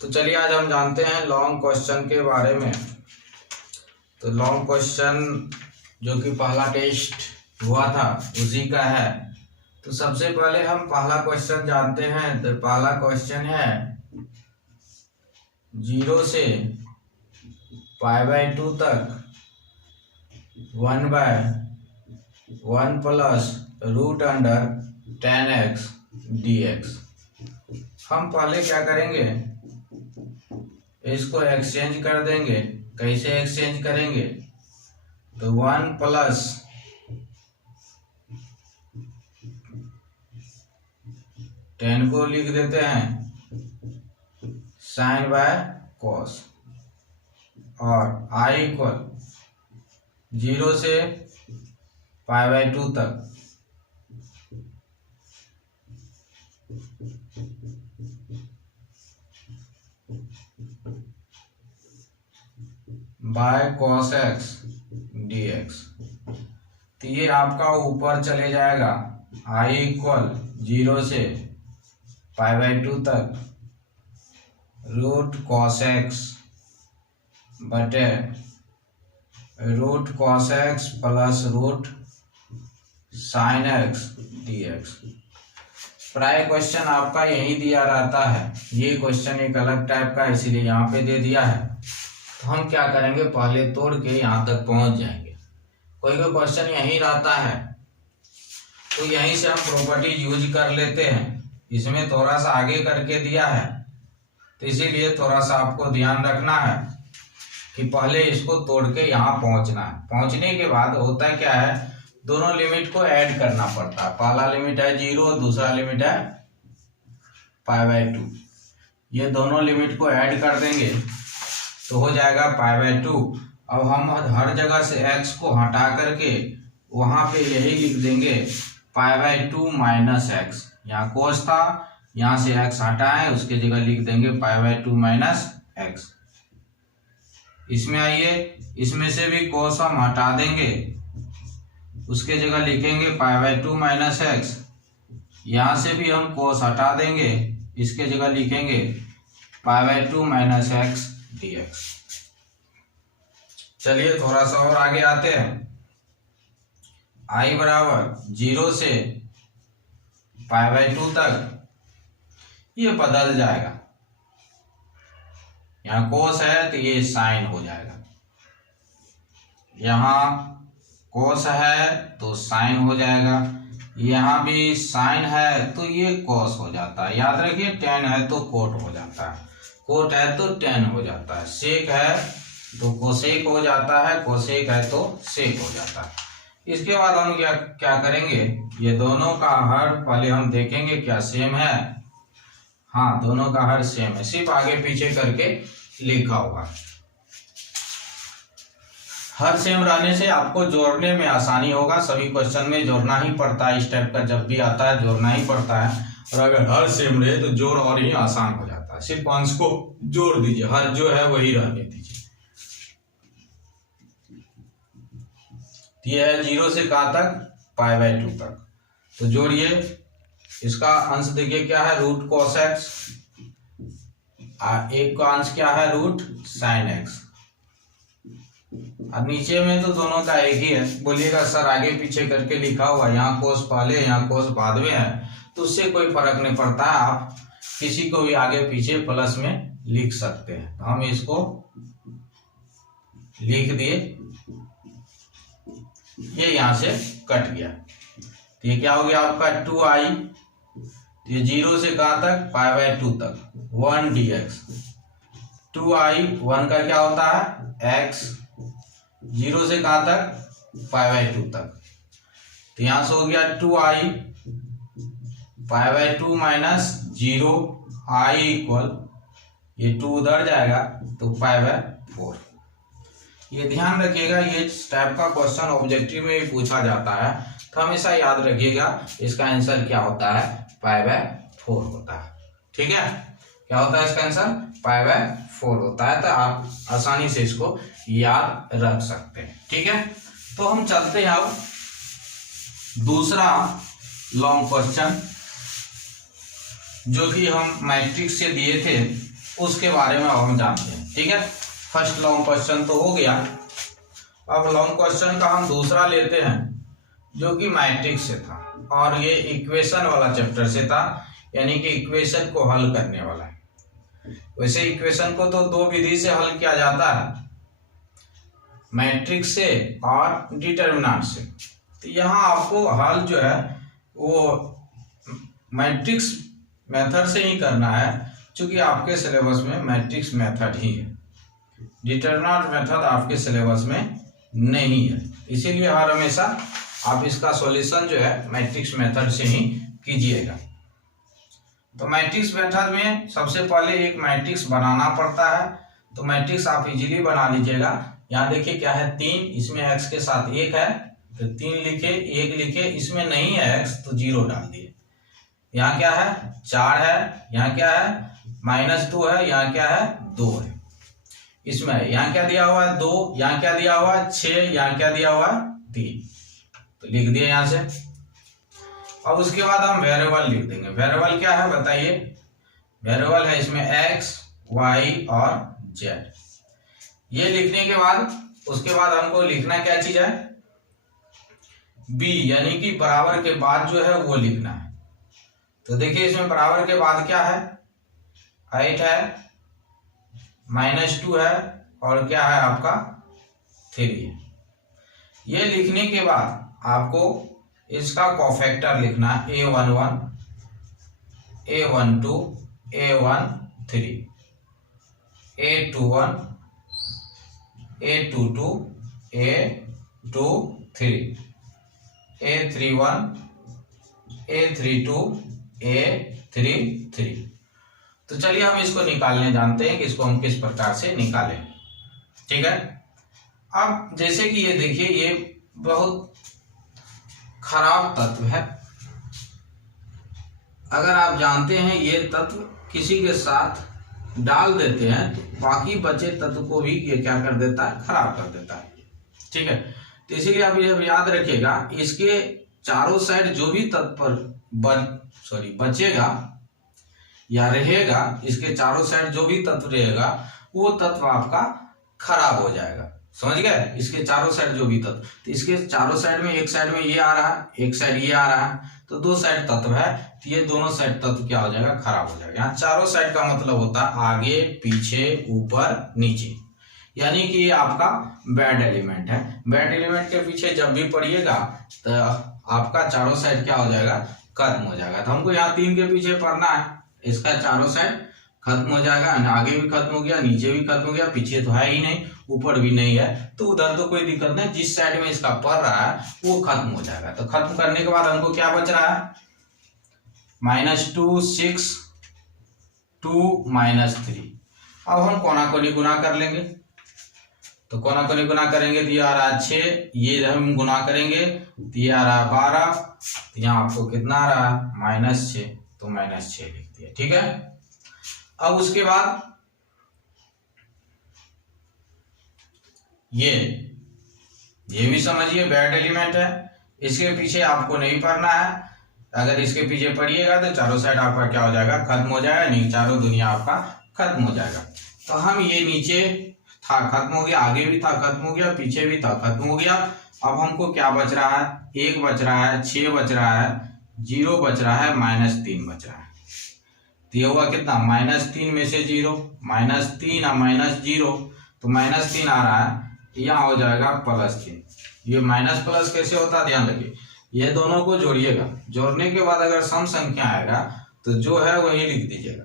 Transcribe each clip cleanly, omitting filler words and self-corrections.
तो चलिए आज हम जानते हैं लॉन्ग क्वेश्चन के बारे में। तो लॉन्ग क्वेश्चन जो कि पहला टेस्ट हुआ था उसी का है। तो सबसे पहले हम पहला क्वेश्चन जानते हैं। तो पहला क्वेश्चन है 0 से π/2 तक 1/1 प्लस √tan(x) dx। हम पहले क्या करेंगे, इसको एक्सचेंज कर देंगे। कैसे एक्सचेंज करेंगे, तो 1 प्लस tan को लिख देते हैं sin/cos और i इक्वल 0 से π/2 तक cos x dx। तो ये आपका ऊपर चले जाएगा i इक्वल 0 से π/2 तक √cos x बटे √cos x plus √sin x dx। प्राय क्वेश्चन आपका यही दिया रहता है। ये क्वेश्चन एक अलग टाइप का इसीलिए यहाँ पे दे दिया है। तो हम क्या करेंगे, पहले तोड़ के यहाँ तक पहुंच जाएंगे। कोई भी क्वेश्चन यही रहता है तो यहीं से हम प्रॉपर्टी यूज कर लेते हैं। इसमें थोड़ा सा आगे करके दिया है तो इसीलिए थोड़ा सा आपको ध्यान रखना है कि पहले इसको तोड़ के यहाँ पहुंचना है। पहुंचने के बाद होता क्या है, दोनों लिमिट को ऐड करना पड़ता है। पहला लिमिट है 0, दूसरा लिमिट है π/2। ये दोनों लिमिट को ऐड कर देंगे तो हो जाएगा π/2। अब हम हर जगह से x को हटा करके वहां पे यही लिख देंगे π/2 माइनस x। यहाँ cos था, यहाँ से x हटाएं, उसके जगह लिख देंगे π/2 माइनस x। इसमें आइए, इसमें से भी cos हम हटा देंगे, उसके जगह लिखेंगे π/2 माइनस x। यहाँ से भी हम cos हटा देंगे, इसके जगह लिखेंगे π/2 माइनस x dx। चलिए थोड़ा सा और आगे आते हैं। i बराबर 0 से π/2 तक ये बदल जाएगा। यहाँ cos है तो ये sin हो जाएगा, यहाँ cos है तो sin हो जाएगा, यहाँ भी sin है तो ये cos हो जाता है। याद रखिए tan है तो cot हो जाता है, cot है तो tan हो जाता है, sec है तो cosec हो जाता है, cosec है तो sec हो जाता है। इसके बाद हम क्या करेंगे, ये दोनों का हर पहले हम देखेंगे क्या सेम है। हाँ, दोनों का हर सेम है, सिर्फ आगे पीछे करके लिखा होगा। हर सेम रहने से आपको जोड़ने में आसानी होगा। सभी क्वेश्चन में जोड़ना ही पड़ता है, इस टाइप का जब भी आता है जोड़ना ही पड़ता है। और अगर हर सेम रहे तो जोड़ और ही आसान हो जाता है। सिर्फ अंश को जोड़ दीजिए, हर जो है वही रहने दीजिए। ये है 0 से कहाँ तक, π/2 तक। तो जोड़िए, इसका अंश देखिए क्या है, √cos x, एक का अंश क्या है, √sin x। अब नीचे में तो दोनों का एक ही है। बोलिएगा सर आगे पीछे करके लिखा हुआ, यहाँ cos पहले यहाँ cos बाद में है, तो उससे कोई फर्क नहीं पड़ता। आप किसी को भी आगे पीछे प्लस में लिख सकते हैं। तो हम इसको लिख दिए, ये यहां से कट गया। तो ये क्या हो गया आपका 2i, ये 0 से कहां तक, π/2 तक 1 dx। 2i 1 का क्या होता है x, 0 से कहां तक, π/2 तक। तो यहां से हो गया 2i π/2 माइनस 0 i इक्वल, ये 2 उधर जाएगा तो π/4। ये ध्यान रखिएगा, ये टाइप का क्वेश्चन ऑब्जेक्टिव में भी पूछा जाता है तो हमेशा याद रखिएगा इसका आंसर क्या होता है, π/4 होता है। ठीक है, क्या होता है इसका आंसर, π/4 होता है। तो आप आसानी से इसको याद रख सकते हैं। ठीक है, तो हम चलते हैं अब दूसरा लॉन्ग क्वेश्चन जो कि हम मैट्रिक्स से दिए थे। उसके बारे में अब हम जानते हैं। ठीक है, फर्स्ट लॉन्ग क्वेश्चन तो हो गया। अब लॉन्ग क्वेश्चन का हम दूसरा लेते हैं जो कि मैट्रिक्स से था और ये इक्वेशन वाला चैप्टर से था, यानी कि इक्वेशन को हल करने वाला है। वैसे इक्वेशन को तो दो विधि से हल किया जाता है, मैट्रिक्स से और डिटर्मिनेंट से। तो यहाँ आपको हल जो है वो मैट्रिक्स मेथड से ही करना है, क्योंकि आपके सिलेबस में मैट्रिक्स मेथड ही है, डिटर्मिनेंट मेथड आपके सिलेबस में नहीं है। इसीलिए हर हमेशा आप इसका सॉल्यूशन जो है मैट्रिक्स मेथड से ही कीजिएगा। तो मैट्रिक्स मेथड में सबसे पहले एक मैट्रिक्स बनाना पड़ता है। तो मैट्रिक्स आप इजीली बना लीजिएगा। यहाँ देखिए क्या है, 3, इसमें x के साथ 1 है तो 3 लिखे, 1 लिखे, इसमें नहीं है x तो 0 डाल दिए। यहाँ क्या है, 4 है, यहाँ क्या है -2 है, यहाँ क्या है 2 है, इसमें यहाँ क्या दिया हुआ है 2, यहाँ क्या दिया हुआ है 6, यहाँ क्या दिया हुआ है 3, तो लिख दिए यहाँ से। अब उसके बाद हम वेरिएबल लिख देंगे। वेरिएबल क्या है बताइए, वेरिएबल है इसमें x, y और z। ये लिखने के बाद उसके बाद हमको लिखना क्या चीज है, b, यानी कि बराबर के बाद जो है वो लिखना है। तो देखिए इसमें बराबर के बाद क्या है, 8 है, -2 है और क्या है आपका 3 है। ये लिखने के बाद आपको इसका कोफैक्टर लिखना है, a11, a12, a13, a21, a22, a23, a31, a32, a33। तो चलिए हम इसको निकालने जानते हैं कि इसको हम किस प्रकार से निकालें। ठीक है, अब जैसे कि ये देखिए ये बहुत खराब तत्व है। अगर आप जानते हैं ये तत्व किसी के साथ डाल देते हैं तो बाकी बचे तत्व को भी ये क्या कर देता है, खराब कर देता है। ठीक है, तो इसीलिए आप ये याद रखिएगा, इसके चारों साइड जो भी तत्व बचेगा या रहेगा, इसके चारों साइड जो भी तत्व रहेगा वो तत्व आपका खराब हो जाएगा। समझ गए, इसके चारों साइड जो भी तत्व, तो इसके चारों साइड में एक साइड में ये आ रहा है, एक साइड ये आ रहा है, तो दो साइड तत्व है, तो ये दोनों साइड तत्व क्या हो जाएगा, खराब हो जाएगा। यहाँ चारों साइड का मतलब होता है आगे, पीछे, ऊपर, नीचे, यानी कि ये आपका बैड एलिमेंट है। बैड एलिमेंट के पीछे जब भी पढ़िएगा तो आपका चारों साइड क्या हो जाएगा, खत्म हो जाएगा। तो हमको यहाँ 3 के पीछे पढ़ना है, इसका चारों साइड खत्म हो जाएगा, आगे भी खत्म हो गया, नीचे भी खत्म हो गया, पीछे तो है ही नहीं, ऊपर भी नहीं है, तो उधर तो कोई दिक्कत नहीं, जिस साइड में इसका पड़ रहा है वो खत्म हो जाएगा। तो खत्म करने के बाद हमको क्या बच रहा है, -2, 6, 2, -3। अब हम कोना कोनी गुना कर लेंगे, तो कोना कोनी गुना करेंगे तो ये आ रहा है 6, ये हम गुना करेंगे तो ये आ रहा है 12, तो यहाँ आपको कितना आ रहा है -6, तो -6 लिख दिया। ठीक है, अब उसके बाद ये भी समझिए बैड एलिमेंट है, इसके पीछे आपको नहीं पढ़ना है। अगर इसके पीछे पढ़िएगा तो चारों साइड आपका क्या हो जाएगा, खत्म हो जाएगा, नहीं चारों दुनिया आपका खत्म हो जाएगा। तो हम ये नीचे था खत्म हो गया, आगे भी था खत्म हो गया, पीछे भी था खत्म हो गया। अब हमको क्या बच रहा है, 1 बच रहा है, 6 बच रहा है, 0 बच रहा है, -3 बच रहा है। तो ये हुआ कितना, -3 में से 0, -3 और -0, तो -3 आ रहा है, यहाँ हो जाएगा +3। ये माइनस प्लस कैसे होता है, ध्यान रखिए, ये दोनों को जोड़िएगा, जोड़ने के बाद अगर सम संख्या आएगा तो जो है वही लिख दीजिएगा।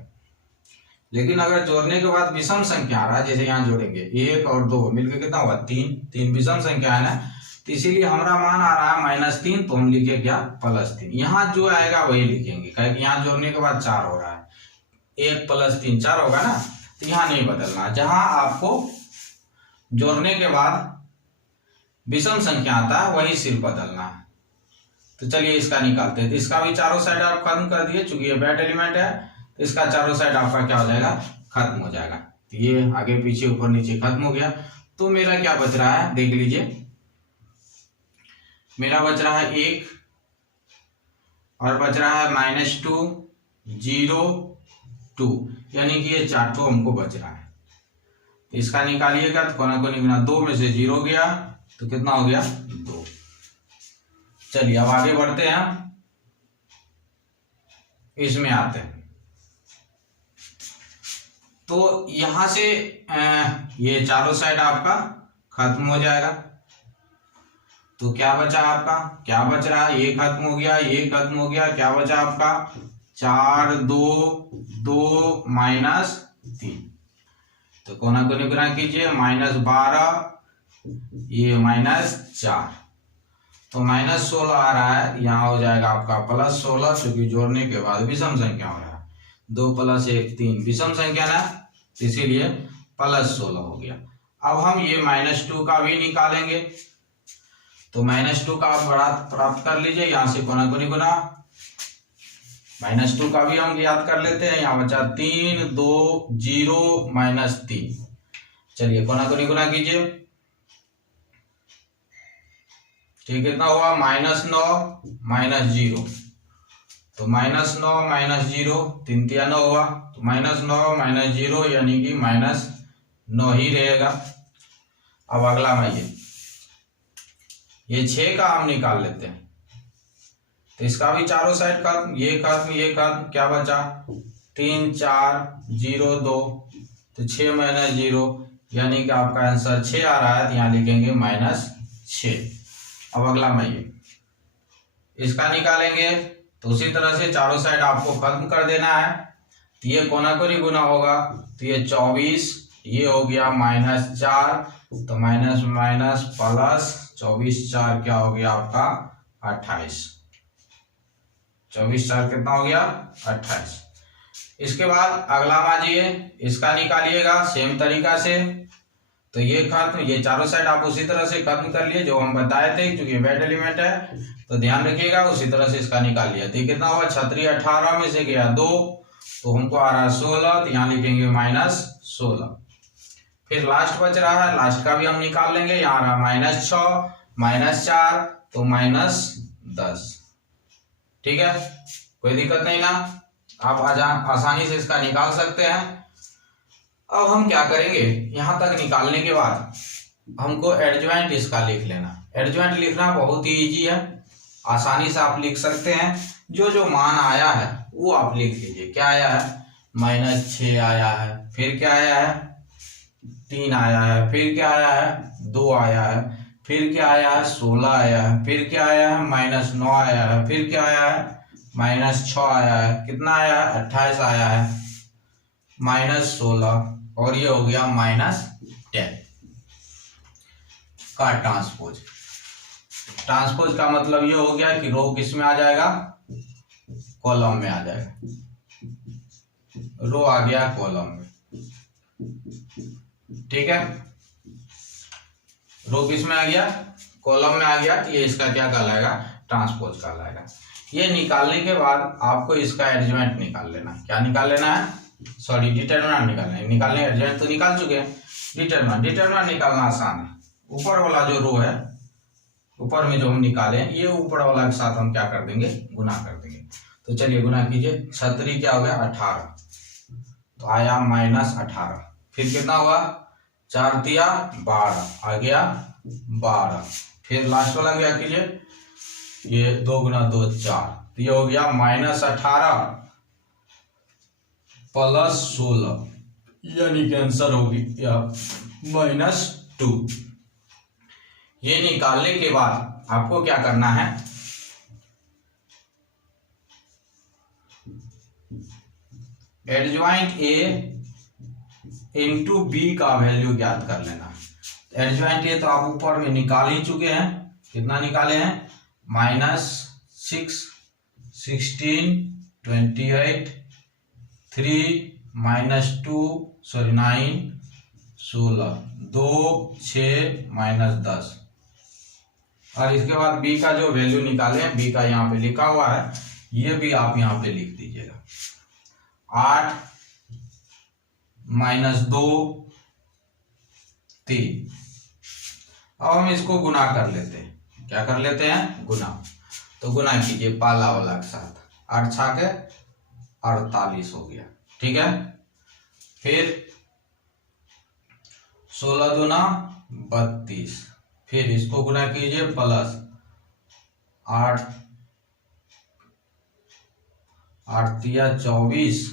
लेकिन अगर जोड़ने के बाद विषम संख्या आ रहा है, जैसे यहाँ जोड़ेंगे 1 और 2 मिलकर कितना हुआ 3 विषम संख्या है ना, तो इसीलिए हमारा मान आ रहा है -3, तो हम लिखे क्या +3। यहाँ जो आएगा वही लिखेंगे, क्योंकि यहाँ जोड़ने के बाद 4 हो रहा है, 1 + 3 4 होगा ना, तो यहाँ नहीं बदलना। जहां आपको जोड़ने के बाद विषम संख्या आता है वही सिर्फ बदलना है। तो चलिए इसका निकालते हैं। तो इसका भी चारों साइड आप खत्म कर दिए, चूंकि ये बैड एलिमेंट है तो इसका चारों साइड आपका क्या हो जाएगा, खत्म हो जाएगा। तो ये आगे पीछे ऊपर नीचे खत्म हो गया। तो मेरा क्या बच रहा है, देख लीजिए, मेरा बच रहा है 1 और बच रहा है -2, 0, 2। यानी कि ये 4 ठो हमको बच रहा है। इसका निकालिएगा तो कोना कोनी गुना 2 में से 0 गया तो कितना हो गया 2। चलिए अब आगे बढ़ते हैं, इसमें आते हैं। तो यहां से ये चारों साइड आपका खत्म हो जाएगा। तो क्या बचा आपका, क्या बच रहा है, ये खत्म हो गया, ये खत्म हो गया, क्या बचा आपका 4 2 2 -3। तो कोना कोनी गुना कीजिए, -12 ये -4 तो -16 आ रहा है। यहाँ हो जाएगा आपका +16, क्योंकि जोड़ने के बाद विषम संख्या हो रहा है। 2 + 1 3 विषम संख्या ना, इसीलिए +16 हो गया। अब हम ये -2 का भी निकालेंगे। तो -2 का आप प्राप्त कर लीजिए, यहाँ से कोना कोनी गुना, -2 का भी हम याद कर लेते हैं। यहाँ बचा 3 2 0 -3। चलिए कोना कोनी गुना कीजिए, ठीक कितना हुआ -9 -0। तो -9 -0 3 3 9 हुआ, तो -9 -0 यानी कि -9 ही रहेगा। अब अगला में ये 6 का हम निकाल लेते हैं। तो इसका भी चारों साइड खत्म, ये खत्म ये खत्म, क्या बचा 3 4 0 2, तो 6 -0 यानी कि आपका आंसर 6 आ रहा है। तो यहाँ लिखेंगे -6। अब अगला में इसका निकालेंगे। तो उसी तरह से चारों साइड आपको खत्म कर देना है। तो ये कोना कोनी गुना होगा, तो ये 24, ये हो गया -4, तो माइनस माइनस प्लस 24 4 क्या हो गया आपका 28। 24 4 कितना हो गया 28। इसके बाद अगला माजिए, इसका निकालिएगा सेम तरीका से। तो ये खत्म, ये चारों साइड आप उसी तरह से खत्म कर लिए जो हम बताए थे, क्योंकि वेट एलिमेंट है तो ध्यान रखिएगा। उसी तरह से इसका निकाल लिया। तो कितना हुआ 36 18 में से गया 2, तो हमको आ रहा है 16, तो यहाँ लिखेंगे -16। फिर लास्ट बच रहा है, लास्ट का भी हम निकाल लेंगे। यहाँ आ रहा -6 -4 तो -10। ठीक है, कोई दिक्कत नहीं ना, आप आसानी से इसका निकाल सकते हैं। अब हम क्या करेंगे, यहां तक निकालने के बाद हमको एडजॉइंट इसका लिख लेना। एडजॉइंट लिखना बहुत ही इजी है, आसानी से आप लिख सकते हैं। जो जो मान आया है वो आप लिख लीजिए। क्या आया है -6 आया है, फिर क्या आया है 3 आया है, फिर क्या आया है 2 आया है, फिर क्या आया है 16 आया है, फिर क्या आया है -9 आया है, फिर क्या आया है -6 आया है, कितना आया है 28 आया है, -16 और ये हो गया -10 का ट्रांसपोज। ट्रांसपोज का मतलब ये हो गया कि रो किस में आ जाएगा, कॉलम में आ जाएगा। रो आ गया कॉलम में, ठीक है। रो किस में आ गया, कॉलम में आ गया, तो ये इसका क्या कहलाएगा, ट्रांसपोज कहलाएगा। ये निकालने के बाद आपको इसका एडजॉइंट निकाल लेना। क्या निकाल लेना है, सॉरी डिटरमिनेंट निकालना है। निकालने एडजॉइंट तो निकाल चुके हैं, डिटरमिनेंट निकालना आसान है। ऊपर वाला जो रो है, ऊपर में जो हम निकाले ये ऊपर वाला के साथ हम क्या कर देंगे, गुना कर देंगे। तो चलिए गुना कीजिए, 36 क्या हो गया 18, तो आया -18। फिर कितना हुआ 4 दिया 12 आ गया 12। फिर लास्ट वाला क्या कीजिए, ये 2 × 2 4, तो ये हो गया -18 + 16 यानी कि आंसर हो गया -2। ये निकालने के बाद आपको क्या करना है, एडजॉइंट A × B का वैल्यू ज्ञात कर लेना। एडजॉइंट A तो आप ऊपर में निकाल ही चुके हैं, कितना निकाले हैं -6 16 28 3 -2 सॉरी 9 16 2 6 -10। और इसके बाद बी का जो वैल्यू निकाले हैं, बी का यहाँ पे लिखा हुआ है, ये भी आप यहाँ पे लिख दीजिएगा 8 -2 3। अब हम इसको गुना कर लेते हैं। क्या कर लेते हैं, गुना। तो गुना कीजिए पाला वाला के साथ, 8 × 6 = 48 हो गया, ठीक है। फिर 16 दूना 32, फिर इसको गुना कीजिए प्लस 8 तिया 24,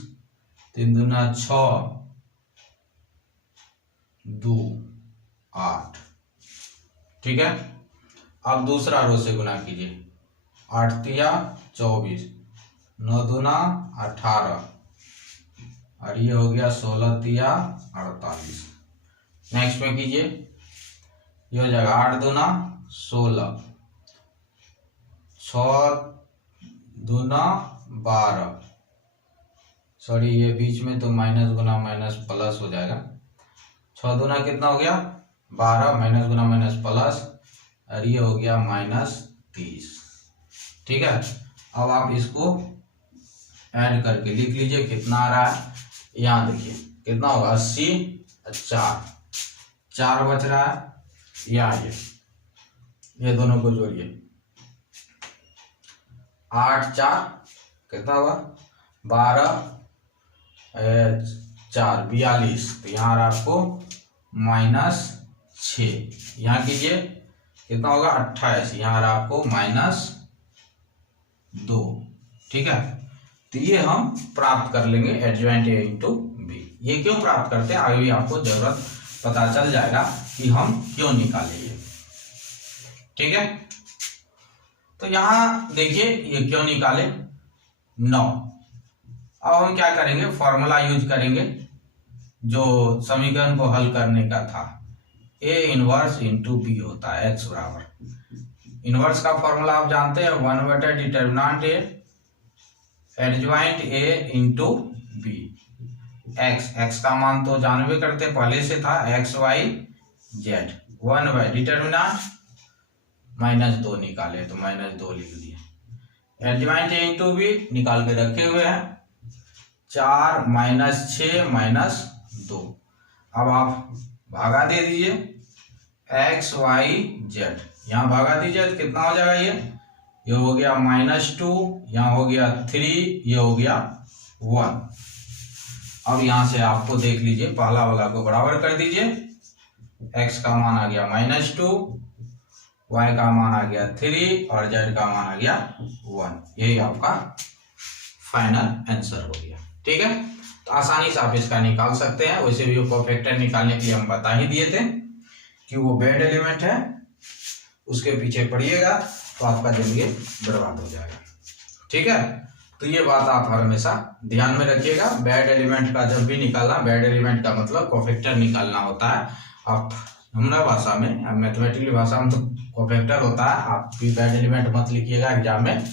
3 दूना 6, 2 8। ठीक है, अब दूसरा रो से गुना कीजिए, 8 तिया 24, 9 दूना 18, और ये हो गया 16 तिया 48। नेक्स्ट में कीजिए, ये हो जाएगा 8 दूना 16, 6 दूना 12, सॉरी ये बीच में तो माइनस गुना माइनस प्लस हो जाएगा। 6 दूना कितना हो गया 12, माइनस गुना माइनस प्लस, और ये हो गया -30। ठीक है, अब आप इसको ऐड करके लिख लीजिए कितना आ रहा है। यहाँ देखिए कितना होगा 80, 4 बच रहा है। यहाँ ये दोनों को जोड़िए, 8 4 कितना होगा 12 4 42, तो यहाँ आपको -6। यहाँ कीजिए कितना होगा 28, यहाँ आपको -2। ठीक है, तो ये हम प्राप्त कर लेंगे एडजॉइंट ए इंटू बी। ये क्यों प्राप्त करते हैं आगे भी आपको जरूरत पता चल जाएगा कि हम क्यों निकालेंगे। ठीक है, तो यहाँ देखिए ये क्यों निकाले 9। अब हम क्या करेंगे, फॉर्मूला यूज करेंगे जो समीकरण को हल करने का था। ए इनवर्स इंटू बी होता है एक्स बराबर। इनवर्स का फॉर्मूला आप जानते हैं, 1/, determinant A adjoint A into B. X का मान तो जानवे करते पहले से था, एक्स वाई जेड, 1/, डिटर्मिनेंट -2 निकाले तो -2 लिख दिए। एडजॉइंट ए इंटू बी निकाल के रखे हुए हैं, 4 -6 -2। अब आप भागा दे दीजिए एक्स वाई जेड, यहाँ भागा दीजिए तो कितना हो जाएगा, ये हो गया -2, यहाँ हो गया 3, ये हो गया 1। अब यहाँ से आपको देख लीजिए पहला वाला को बराबर कर दीजिए, x का मान आ गया -2, y का मान आ गया 3 और z का मान आ गया 1। यही आपका फाइनल आंसर हो गया। ठीक है, तो आसानी से आप इसका निकाल सकते हैं। वैसे भी कोफैक्टर निकालने के लिए हम बता ही दिए थे कि वो बेड एलिमेंट है, उसके पीछे पड़िएगा तो आपका जिंदगी बर्बाद हो जाएगा। ठीक है, तो ये बात आप हमेशा ध्यान में रखिएगा। बेड एलिमेंट का जब भी निकालना, बेड एलिमेंट का मतलब कोफैक्टर निकालना होता है। आप हमारा भाषा में, मैथमेटिकल भाषा में तो कोफैक्टर होता है, आप भी बेड एलिमेंट मत लिखिएगा एग्जाम में,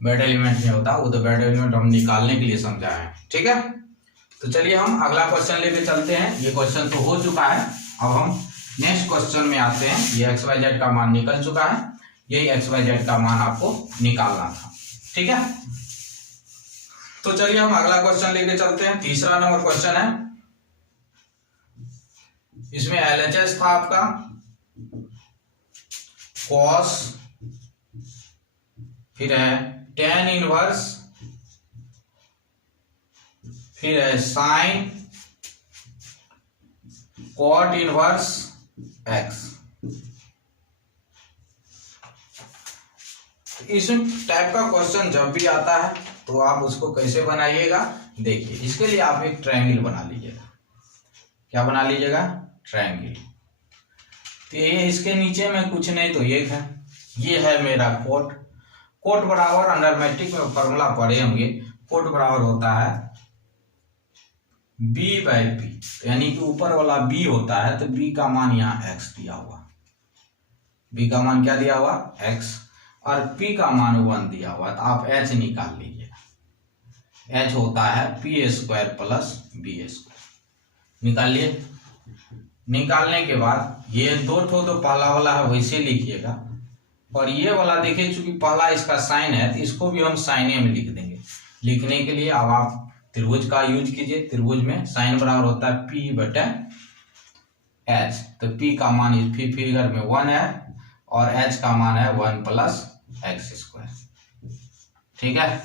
बेड एलिमेंट नहीं होता वो, तो बेड एलिमेंट हम निकालने के लिए समझाए हैं। ठीक है, तो चलिए हम अगला क्वेश्चन लेके चलते हैं। ये क्वेश्चन तो हो चुका है, अब हम नेक्स्ट क्वेश्चन में आते हैं। ये एक्स वाई जेड का मान निकल चुका है, यही एक्स वाई जेड का मान आपको निकालना था। ठीक है, तो चलिए हम अगला क्वेश्चन लेके चलते हैं। तीसरा नंबर क्वेश्चन है, इसमें एलएचएस था आपका कॉस, फिर है tan इनवर्स, फिर है साइन कॉट इनवर्स x। इस टाइप का क्वेश्चन जब भी आता है तो आप उसको कैसे बनाइएगा, देखिए इसके लिए आप एक ट्रायंगल बना लीजिएगा। क्या बना लीजिएगा, ट्रायंगल। तो ये इसके नीचे में कुछ नहीं तो ये है, ये है मेरा कोट। कोट बराबर अंडर मैट्रिक में फॉर्मूला पढ़े होंगे, कोट बराबर होता है b/p, यानी कि ऊपर वाला b होता है तो b का मान यहाँ x दिया हुआ, b का मान क्या दिया हुआ x, और p का मान 1 दिया हुआ, तो आप h निकाल लीजिए। h होता है p² + b²। निकाल लिए। निकालने के बाद ये दो ठो तो पहला वाला है वैसे लिखिएगा, और ये वाला देखिए चूंकि पहला इसका साइन है तो इसको भी हम साइने में लिख देंगे। लिखने के लिए अब आप त्रिभुज का यूज कीजिए। त्रिभुज में साइन बराबर होता है p/h, तो p का मान इस फिगर में 1 है और h का मान है 1 + x²। ठीक है,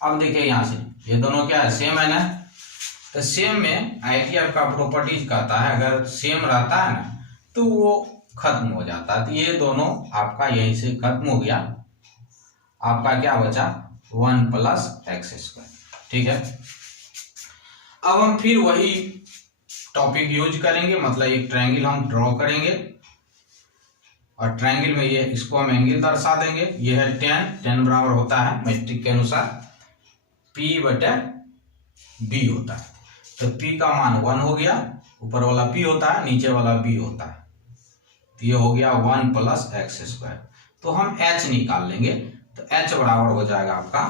अब देखिए यहाँ से ये दोनों क्या है, सेम है ना, तो सेम में आइडियल का प्रॉपर्टीज कहता है अगर सेम रहता है ना तो वो खत्म हो जाता है। तो ये दोनों आपका यहीं से खत्म हो गया, आपका क्या बचा 1 प्लस एक्स स्क्वायर। ठीक है, अब हम फिर वही टॉपिक यूज करेंगे, मतलब एक ट्रायंगल हम ड्रॉ करेंगे और ट्रायंगल में ये इसको हम एंगल दर्शा देंगे। ये है 10 बराबर होता है मैट्रिक के अनुसार P बटे B होता है। तो P का मान 1 हो गया, ऊपर वाला P होता है, नीचे वाला B होता है, तो ये हो गया 1 प्लस एक्स स्क्वायर। तो हम H निकाल लेंगे, तो H बराबर हो जाएगा आपका,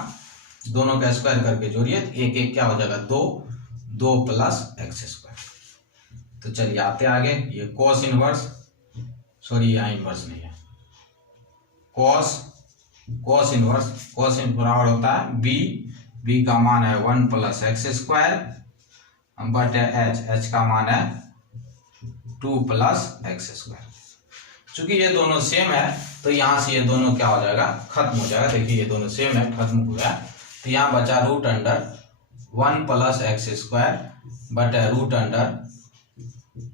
दोनों का स्क्वायर करके जोड़िए, एक एक क्या हो जाएगा 2 प्लस एक्स स्क्वायर। तो चलिए आते आगे, ये कॉस इनवर्स, सॉरी यहाँ इनवर्स नहीं है, कॉस इनवर्स बराबर होता है B का मान है 1 प्लस एक्स स्क्वायर बटे H का मान है 2 प्लस एक्स स्क्वायर। चूंकि ये दोनों सेम है तो यहाँ से ये दोनों क्या हो जाएगा, खत्म हो जाएगा। देखिए ये दोनों सेम है, खत्म हो गया। तो यहाँ बचा root under 1 plus x square बटे root under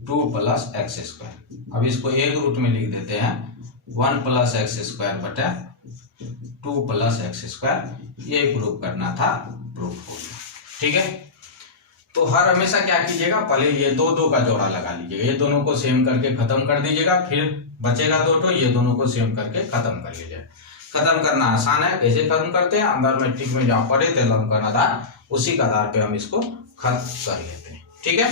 2 plus x square. अब इसको एक रूट में लिख देते हैं, 1 प्लस एक्स स्क्वायर बटे 2 प्लस एक्स स्क्वायर। ये प्रूफ करना था, प्रूफ हो गया। ठीक है, तो हर हमेशा क्या कीजिएगा, पहले ये दो का जोड़ा लगा लीजिएगा, ये दोनों को सेम करके खत्म कर दीजिएगा, फिर बचेगा 2 ये दोनों को सेम करके खत्म कर लीजिएगा। खत्म करना आसान है, कैसे खत्म करते हैं, अंदर मैट्रिक में जहाँ पढ़े थे लंब का आधार, उसी के आधार पे हम इसको खत्म कर लेते हैं। ठीक है।